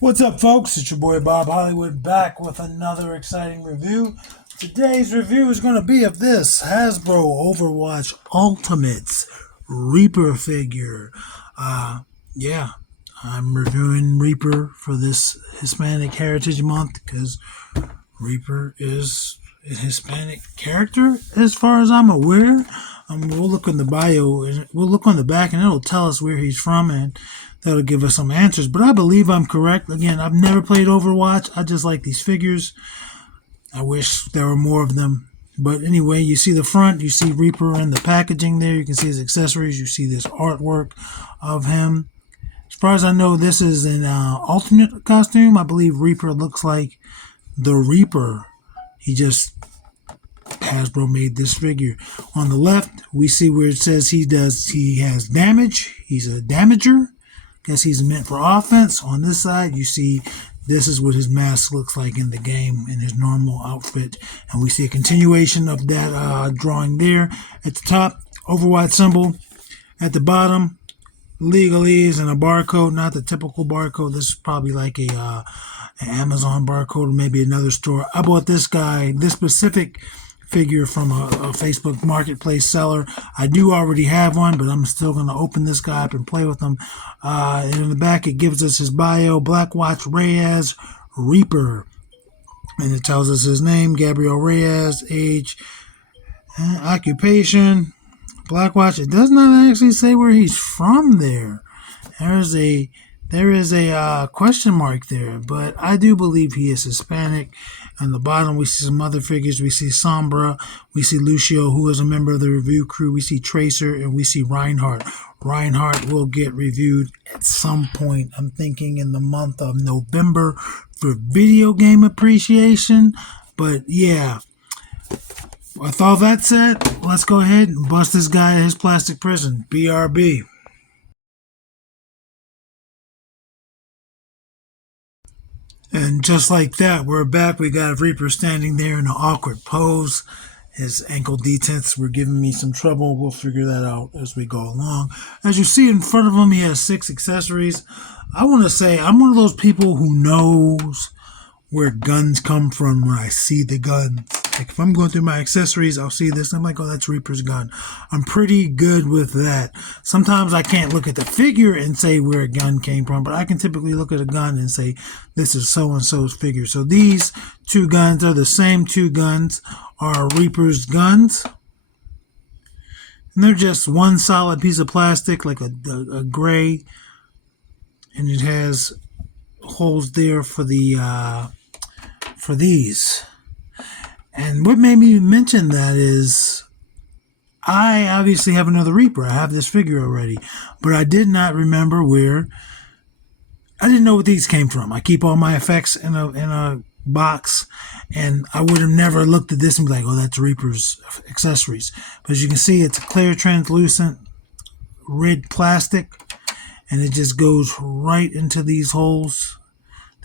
What's up, folks? It's your boy Bob Hollywood back with another exciting review. Today's review is going to be of this Hasbro Overwatch Ultimates Reaper figure. Yeah, I'm reviewing Reaper for this Hispanic Heritage Month because Reaper is a Hispanic character as far as I'm aware. We'll look in the bio, and we'll look on the back, and it'll tell us where he's from, and that'll give us some answers. But I believe I'm correct. Again, I've never played Overwatch. I just like these figures. I wish there were more of them. But anyway, you see the front, you see Reaper in the packaging there. You can see his accessories. You see this artwork of him. As far as I know, this is an alternate costume. I believe Reaper looks like the Reaper. He just Hasbro made this figure. On the left, we see where it says he has damage. He's a damager. Guess he's meant for offense. On this side, you see this is what his mask looks like in the game in his normal outfit. And we see a continuation of that drawing there. At the top, Overwatch symbol. At the bottom, legalese and a barcode, not the typical barcode. This is probably like an Amazon barcode or maybe another store. I bought this specific figure from a Facebook marketplace seller. I do already have one, but I'm still going to open this guy up and play with him. And in the back, it gives us his bio, Blackwatch Reyes Reaper. And it tells us his name, Gabriel Reyes, age, occupation, Blackwatch. It does not actually say where he's from there. There is a question mark there, but I do believe he is Hispanic. On the bottom, we see some other figures. We see Sombra, we see Lucio, who is a member of the review crew. We see Tracer, and we see Reinhardt. Reinhardt will get reviewed at some point, I'm thinking in the month of November for video game appreciation. But yeah, with all that said, let's go ahead and bust this guy at his plastic prison. BRB. And just like that, we're back. We got Reaper standing there in an awkward pose. His ankle detents were giving me some trouble. We'll figure that out as we go along. As you see in front of him, he has 6 accessories. I want to say I'm one of those people who knows where guns come from when I see the gun. Like if I'm going through my accessories, I'll see this. And I'm like, oh, that's Reaper's gun. I'm pretty good with that. Sometimes I can't look at the figure and say where a gun came from, but I can typically look at a gun and say, this is so-and-so's figure. So these 2 guns are the same 2 guns, are Reaper's guns. And they're just one solid piece of plastic, like a gray. And it has holes there for the for these. And what made me mention that is I obviously have another Reaper. I have this figure already, but I did not remember where. I didn't know what these came from. I keep all my effects in a box, and I would have never looked at this and be like, oh, that's Reaper's accessories. But as you can see, it's a clear, translucent, red plastic, and it just goes right into these holes.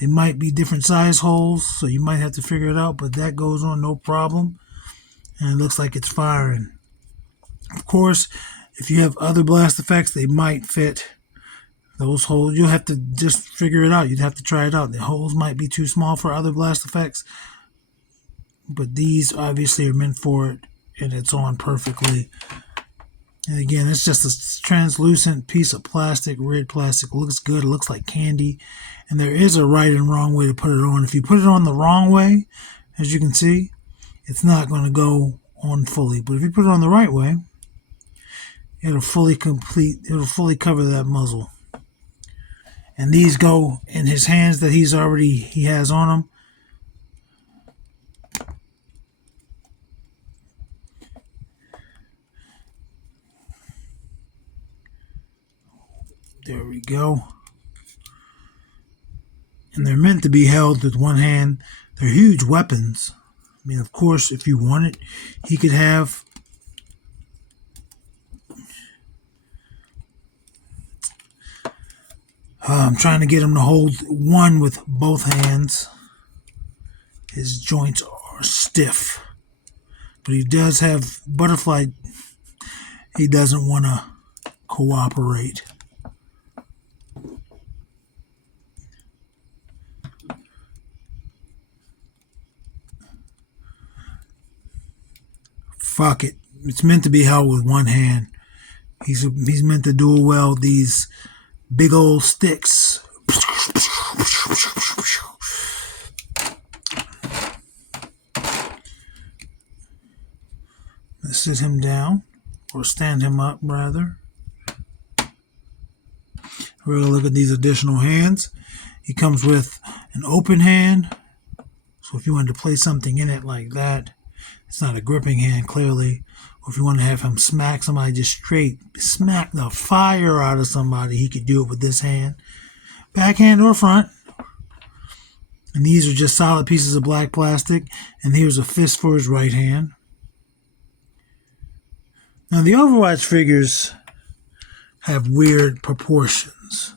They might be different size holes, so you might have to figure it out, but that goes on no problem. And it looks like it's firing. Of course, if you have other blast effects, they might fit those holes. You'll have to just figure it out. You'd have to try it out. The holes might be too small for other blast effects, but these obviously are meant for it, and it's on perfectly. And again, it's just a translucent piece of plastic, red plastic. It looks good. It looks like candy. And there is a right and wrong way to put it on. If you put it on the wrong way, as you can see, it's not going to go on fully. But if you put it on the right way, it'll fully cover that muzzle. And these go in his hands that he has on him. There we go. And they're meant to be held with one hand. They're huge weapons. I mean, of course, if you want it, he could have I'm trying to get him to hold one with both hands. His joints are stiff. But he does have butterfly. He doesn't want to cooperate. fuck it. It's meant to be held with one hand. He's meant to dual wield these big old sticks. Let's sit him down, or stand him up rather. We're going to look at these additional hands. He comes with an open hand. So if you wanted to place something in it like that, it's not a gripping hand clearly. Or if you want to have him smack somebody, just straight smack the fire out of somebody, he could do it with this hand. Backhand or front. And these are just solid pieces of black plastic. And here's a fist for his right hand. Now the Overwatch figures have weird proportions.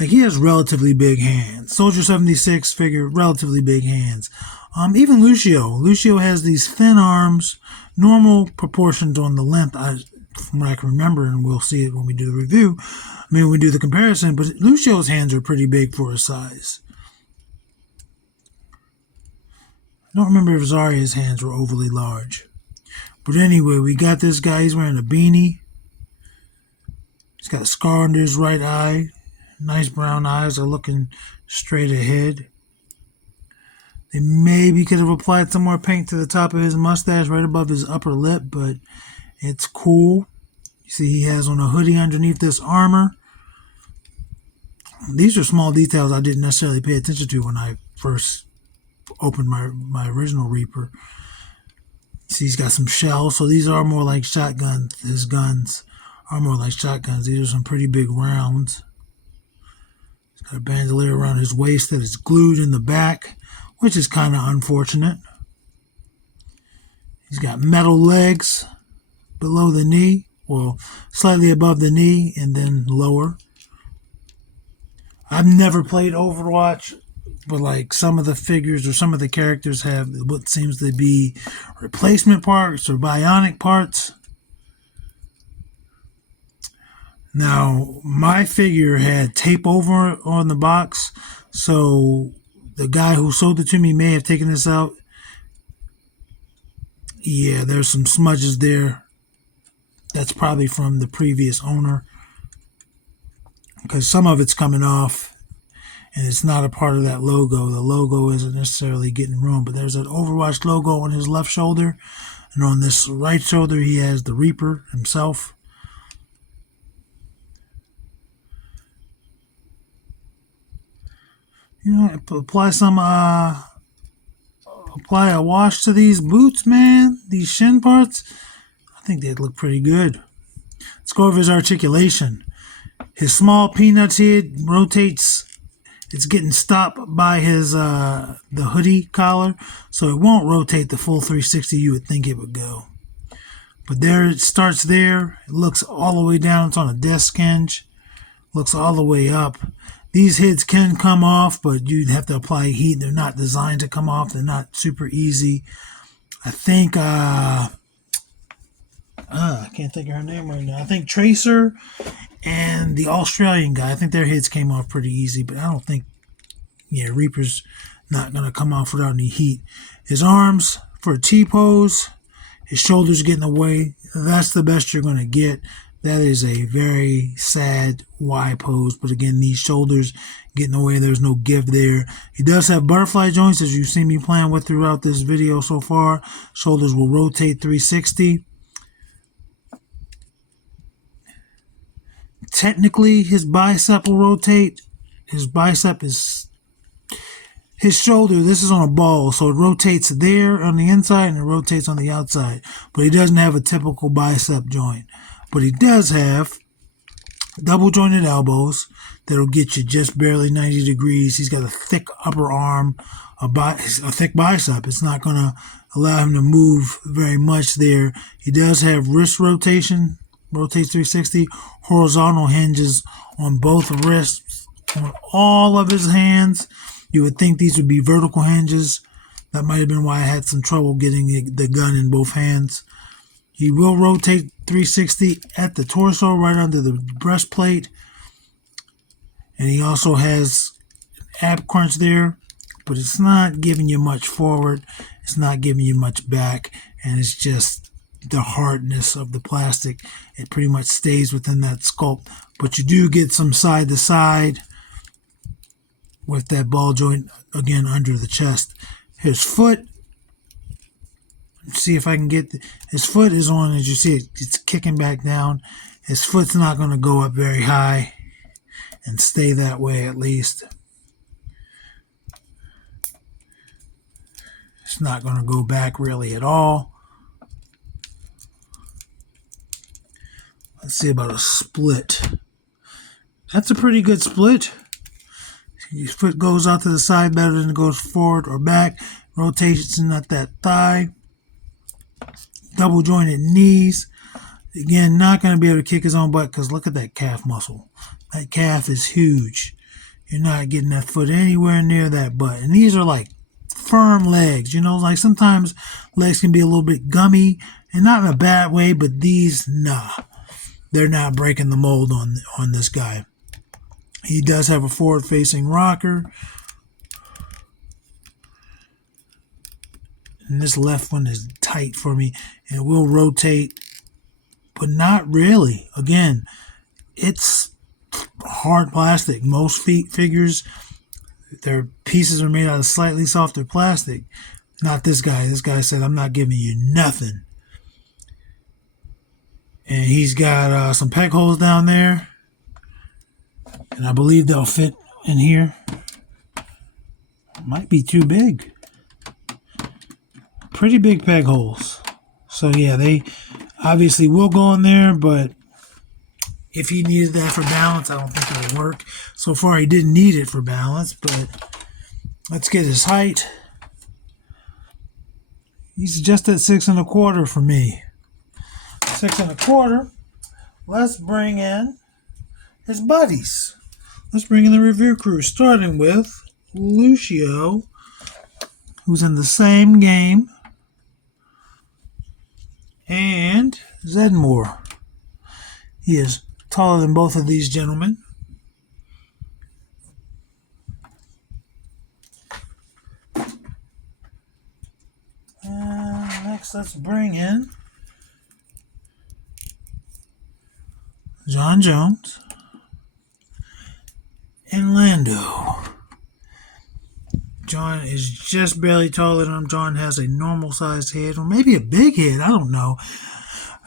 Like he has relatively big hands. Soldier 76 figure, relatively big hands. Even Lucio has these thin arms, normal proportions on the length, from what I can remember, and we'll see it when we do the review. When we do the comparison, but Lucio's hands are pretty big for his size. I don't remember if Zarya's hands were overly large. But anyway, we got this guy, he's wearing a beanie. He's got a scar under his right eye. Nice brown eyes are looking straight ahead. They maybe could have applied some more paint to the top of his mustache right above his upper lip, but it's cool. You see he has on a hoodie underneath this armor. These are small details I didn't necessarily pay attention to when I first opened my original Reaper. See, he's got some shells, so these are more like shotguns. His guns are more like shotguns. These are some pretty big rounds. He's got a bandolier around his waist that is glued in the back, which is kind of unfortunate. He's got metal legs below the knee, well, slightly above the knee and then lower. I've never played Overwatch, but like some of the figures or some of the characters have what seems to be replacement parts or bionic parts. Now, my figure had tape over on the box, so the guy who sold it to me may have taken this out. Yeah, there's some smudges there. That's probably from the previous owner, because some of it's coming off and it's not a part of that logo. The logo isn't necessarily getting ruined, but there's an Overwatch logo on his left shoulder, and on this right shoulder he has the Reaper himself. You know, apply a wash to these boots, man. These shin parts, I think they'd look pretty good. Let's go over his articulation. His small peanuts head rotates. It's getting stopped by his the hoodie collar, so it won't rotate the full 360 you would think it would go. But there it starts there. It looks all the way down. It's on a desk hinge. Looks all the way up. These heads can come off, but you'd have to apply heat. They're not designed to come off. They're not super easy. I think, I can't think of her name right now. I think Tracer and the Australian guy, I think their heads came off pretty easy, but I don't think, Reaper's not going to come off without any heat. His arms for a T-pose, his shoulders getting away. That's the best you're going to get. That is a very sad Y pose, but again, these shoulders getting away, there's no give there. He does have butterfly joints, as you've seen me playing with throughout this video so far. Shoulders will rotate 360. Technically, his bicep will rotate. His bicep is his shoulder. This is on a ball, so it rotates there on the inside and it rotates on the outside. But he doesn't have a typical bicep joint. But he does have double jointed elbows that'll get you just barely 90 degrees. He's got a thick upper arm, a thick bicep. It's not going to allow him to move very much there. He does have wrist rotation, rotates 360, horizontal hinges on both wrists, on all of his hands. You would think these would be vertical hinges. That might have been why I had some trouble getting the gun in both hands. He will rotate 360 at the torso, right under the breastplate. And he also has ab crunch there, but it's not giving you much forward. It's not giving you much back. And it's just the hardness of the plastic. It pretty much stays within that sculpt, but you do get some side to side with that ball joint again under the chest. His foot, see if I can get his foot is on, as you see it's kicking back down. His foot's not going to go up very high and stay that way, at least. It's not going to go back really at all. Let's see about a split. That's a pretty good split. Your foot goes out to the side better than it goes forward or back. Rotations at that thigh. Double jointed knees. Again, not going to be able to kick his own butt because look at that calf muscle. That calf is huge. You're not getting that foot anywhere near that butt. And these are like firm legs. You know, like sometimes legs can be a little bit gummy and not in a bad way, but these, nah. They're not breaking the mold on this guy. He does have a forward-facing rocker. And this left one is tight for me. And it will rotate, but not really. Again, it's hard plastic. Most figures, their pieces are made out of slightly softer plastic. Not this guy. This guy said, I'm not giving you nothing. And he's got some peg holes down there. And I believe they'll fit in here. Might be too big. Pretty big peg holes. So yeah, they obviously will go in there, but if he needed that for balance, I don't think it'll work. So far, he didn't need it for balance, but let's get his height. He's just at 6 1/4 for me. 6 1/4. Let's bring in his buddies. Let's bring in the review crew, starting with Lucio, who's in the same game, and Zedmore. He is taller than both of these gentlemen. And next, let's bring in John Jones and Lando. John is just barely taller than him. John has a normal sized head, or maybe a big head. I don't know.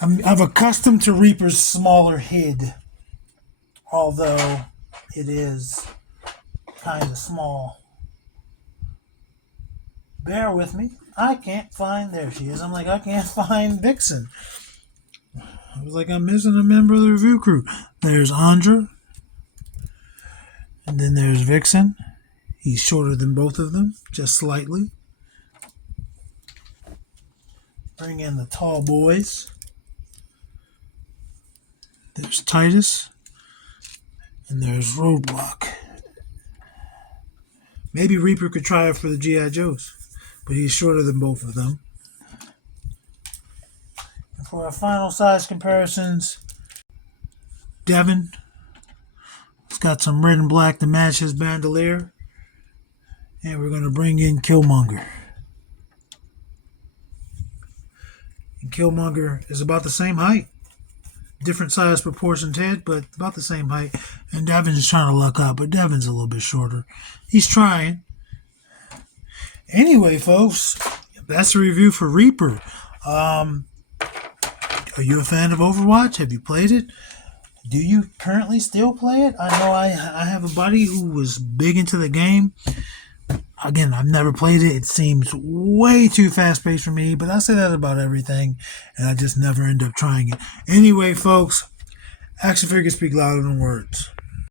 I'm accustomed to Reaper's smaller head, although it is kind of small. Bear with me. I can't find, there she is. I'm like, I can't find Vixen. I was like, I'm missing a member of the review crew. There's Andra. And then there's Vixen. He's shorter than both of them, just slightly. Bring in the tall boys. There's Titus. And there's Roadblock. Maybe Reaper could try it for the G.I. Joes, but he's shorter than both of them. And for our final size comparisons, Devin. It's got some red and black to match his bandolier. And we're going to bring in Killmonger. And Killmonger is about the same height. Different size proportioned head, but about the same height. And Devin's trying to luck up, but Devin's a little bit shorter. He's trying. Anyway, folks, that's a review for Reaper. Are you a fan of Overwatch? Have you played it? Do you currently still play it? I know I have a buddy who was big into the game. Again, I've never played it. It seems way too fast-paced for me, but I say that about everything, and I just never end up trying it. Anyway, folks, action figures speak louder than words.